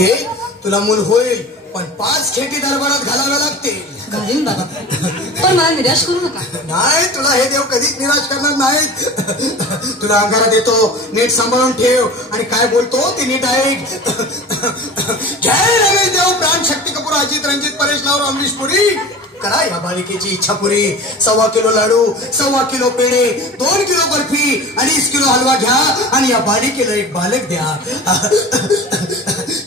घे, तुला मूल होईल, पण 5 खेटी दरबारात घालाव्या लागतील. घालीन बाबा, पण मला निराश करू नका. नाही, तुला हे देव कधीच निराश करणार नाहीत. तुला अंगारा देतो, नीट सांभाळून ठेव आणि काय बोलतो ते नीट ऐक. जय रमेश देव, प्राण शक्ती कपूर, अजित रंजित, परेश लावून, अमरीश पुरी. करा या बालिकेची इच्छा पुरी. 1.25 किलो लाडू, 1.25 किलो पेढे, 2 किलो बर्फी, 2.5 किलो हलवा घ्या आणि या बालिकेला एक बालक द्या.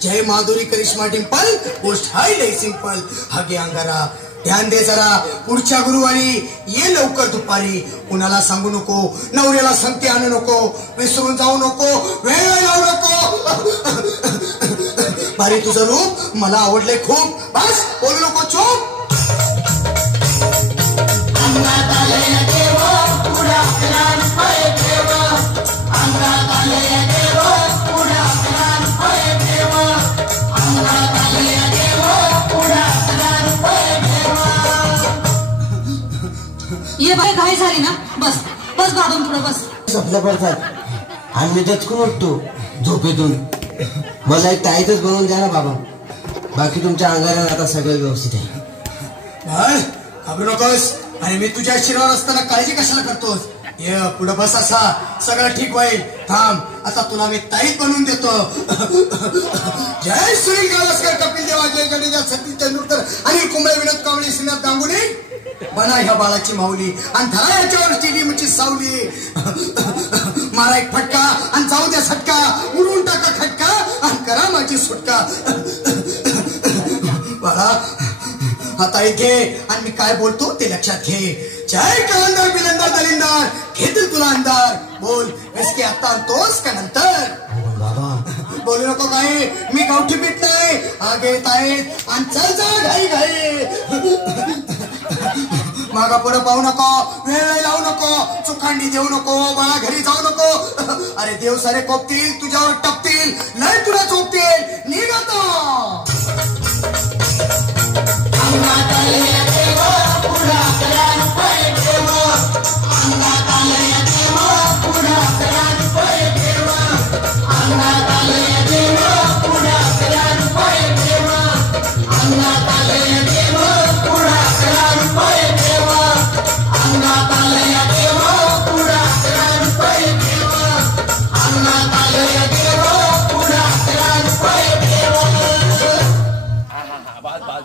जय माधुरी करिश्मा डिंपल, पोस्ट हाय लय सिंपल. हा घे अंगारा, ध्यान दे जरा. पुढच्या गुरुवारी ये लवकर दुपारी. कुणाला सांगू नको, नवऱ्याला संगती आणू नको, विसरून जाऊ नको, वेळ लावू नको. बारी तुझं रूप मला आवडलंय खूप. बस बोलू नको, चूप. ये बाई घाई झाली ना, बस बस बाबा पुढे बस. स्वप्न पडतात आणि मी दचकून उठतो झोपेतून. मला एक ताईतच बनवून द्या ना बाबा. बाकी तुमच्या अंगारात आता सगळं व्यवस्थित आहे. घाबरू नकोस, आणि मी तुझ्या शिरावर असताना काळजी कशाला करतोस. ये पुढे बस, असा सगळं ठीक होईल. थांब, आता तुला मी ताईत बनवून देतो. जय सुनील गावस्कर, कपिल देव, अजय जडेजा, सचिन तेंडुलकर आणि कुंबळे, विनोद कांबळे, श्रीनाथ गांगुली. बना ह्या बाळाची माऊली आणि धरा याच्यावर स्टेडियमची सावली. मारा एक फटका आणि जाऊ द्या सटका, उडवून टाका खटका आणि करा माझी सुटका. बाळा आता इथे, आणि मी काय बोलतो ते लक्षात घे. जय कलंदर बिलंदर दलिंदर, घेतील तुला अंधार. बोल, विस्की आता आणतोस का नंतर. बाबा बोलू नको काही, मी गावठी पीत नाही. आगे येत आहेत आणि चल जा घाई घाई. मागा पुढे पाहू नको, वेळ लावू नको, चुखांडी देऊ नको, बाळा घरी जाऊ नको. अरे देव सारे कोपतील, तुझ्यावर टपतील, लय तुला चोपतील. निघतो.